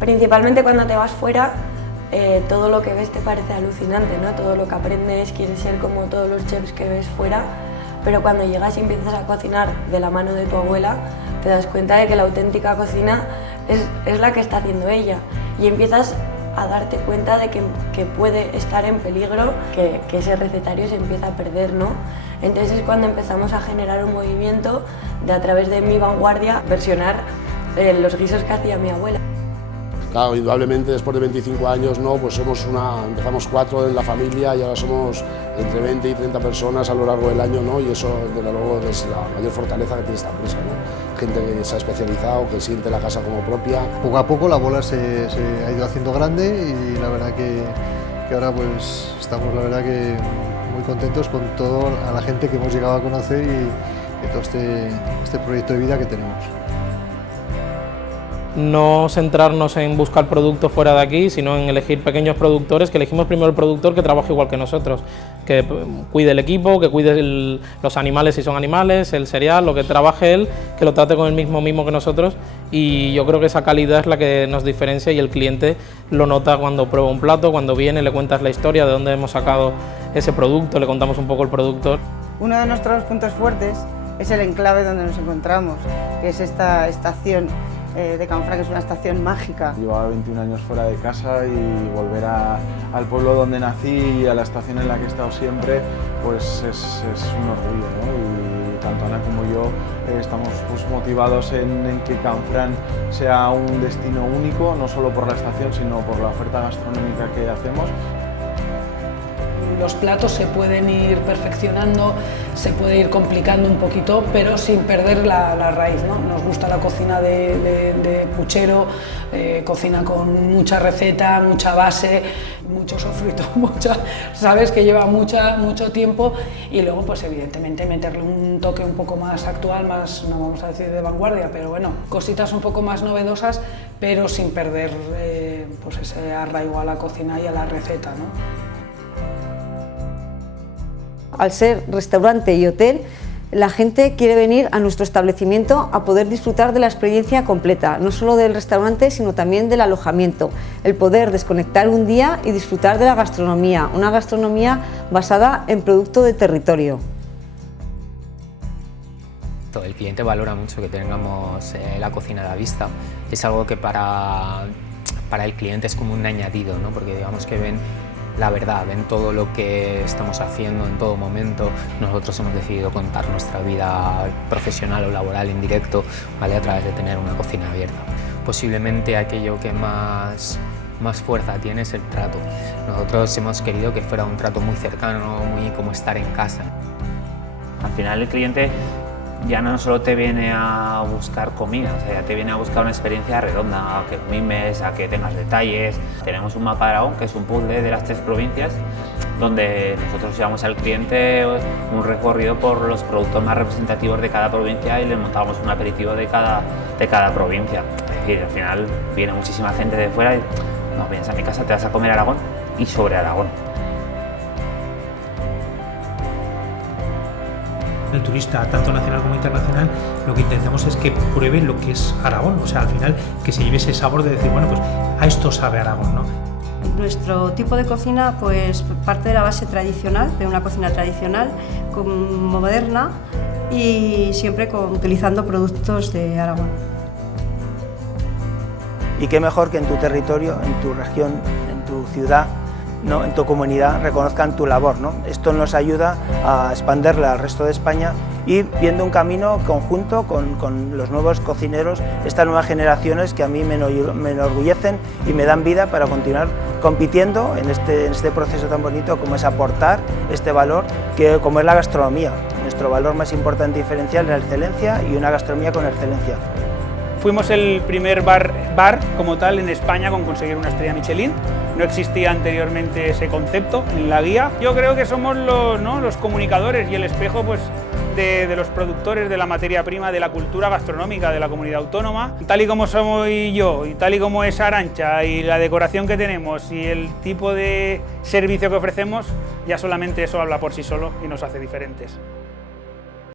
Principalmente cuando te vas fuera, todo lo que ves te parece alucinante, ¿no? Todo lo que aprendes, quieres ser como todos los chefs que ves fuera, pero cuando llegas y empiezas a cocinar de la mano de tu abuela, te das cuenta de que la auténtica cocina es la que está haciendo ella, y empiezas a darte cuenta de que puede estar en peligro, que ese recetario se empieza a perder, ¿no? Entonces es cuando empezamos a generar un movimiento de, a través de Mi Vanguardia, versionar los guisos que hacía mi abuela. Claro, indudablemente después de 25 años, ¿no? Pues empezamos 4 en la familia y ahora somos entre 20 y 30 personas a lo largo del año, ¿no? Y eso, desde luego, es la mayor fortaleza que tiene esta empresa, ¿no? Gente que se ha especializado, que siente la casa como propia. Poco a poco la bola se ha ido haciendo grande y la verdad que ahora pues estamos que muy contentos con toda la gente que hemos llegado a conocer y todo este proyecto de vida que tenemos. No centrarnos en buscar productos fuera de aquí, sino en elegir pequeños productores, que elegimos primero el productor que trabaje igual que nosotros, que cuide el equipo, que cuide los animales si son animales, el cereal, lo que trabaje él, que lo trate con el mismo mimo que nosotros, y yo creo que esa calidad es la que nos diferencia y el cliente lo nota cuando prueba un plato, cuando viene, le cuentas la historia de dónde hemos sacado ese producto, le contamos un poco el producto. Uno de nuestros puntos fuertes es el enclave donde nos encontramos, que es esta estación de Canfranc, que es una estación mágica. Llevaba 21 años fuera de casa y volver al pueblo donde nací y a la estación en la que he estado siempre, pues es un orgullo, ¿no? Y tanto Ana como yo estamos pues, motivados en que Canfranc sea un destino único, no solo por la estación, sino por la oferta gastronómica que hacemos. Los platos se pueden ir perfeccionando, se puede ir complicando un poquito, pero sin perder la raíz, ¿no? Nos gusta la cocina de puchero, cocina con mucha receta, mucha base, mucho sofrito, sabes que lleva mucho tiempo, y luego pues evidentemente meterle un toque un poco más actual, más, no vamos a decir de vanguardia, pero bueno, cositas un poco más novedosas, pero sin perder pues ese arraigo a la cocina y a la receta, ¿no? Al ser restaurante y hotel, la gente quiere venir a nuestro establecimiento a poder disfrutar de la experiencia completa, no solo del restaurante, sino también del alojamiento, el poder desconectar un día y disfrutar de la gastronomía, una gastronomía basada en producto de territorio. El cliente valora mucho que tengamos la cocina a la vista, es algo que para el cliente es como un añadido, ¿no? Porque digamos que ven la verdad, ven todo lo que estamos haciendo en todo momento. Nosotros hemos decidido contar nuestra vida profesional o laboral en directo, ¿vale? A través de tener una cocina abierta. Posiblemente aquello que más fuerza tiene es el trato. Nosotros hemos querido que fuera un trato muy cercano, muy como estar en casa. Al final el cliente ya no solo te viene a buscar comida, o sea, ya te viene a buscar una experiencia redonda, a que mimes, a que tengas detalles. Tenemos un mapa de Aragón, que es un puzzle de las 3 provincias, donde nosotros llevamos al cliente un recorrido por los productos más representativos de cada provincia y le montamos un aperitivo de cada provincia. Es decir, al final viene muchísima gente de fuera y no, vienes a mi casa, te vas a comer Aragón y sobre Aragón. El turista, tanto nacional como internacional, lo que intentamos es que pruebe lo que es Aragón, o sea, al final que se lleve ese sabor de decir, bueno, pues a esto sabe Aragón, ¿no? Nuestro tipo de cocina pues parte de la base tradicional, de una cocina tradicional, moderna y siempre utilizando productos de Aragón. Y qué mejor que en tu territorio, en tu región, en tu ciudad, ¿no? En tu comunidad reconozcan tu labor, ¿no? Esto nos ayuda a expandirla al resto de España y viendo un camino conjunto con los nuevos cocineros, estas nuevas generaciones que a mí me enorgullecen y me dan vida para continuar compitiendo en este proceso tan bonito como es aportar este valor que como es la gastronomía, nuestro valor más importante y diferencial es la excelencia y una gastronomía con excelencia. Fuimos el primer bar como tal en España con conseguir una estrella Michelin. No existía anteriormente ese concepto en la guía. Yo creo que somos los comunicadores y el espejo pues, de los productores de la materia prima, de la cultura gastronómica de la comunidad autónoma. Tal y como somos yo, y tal y como es Arantxa, y la decoración que tenemos, y el tipo de servicio que ofrecemos, ya solamente eso habla por sí solo y nos hace diferentes.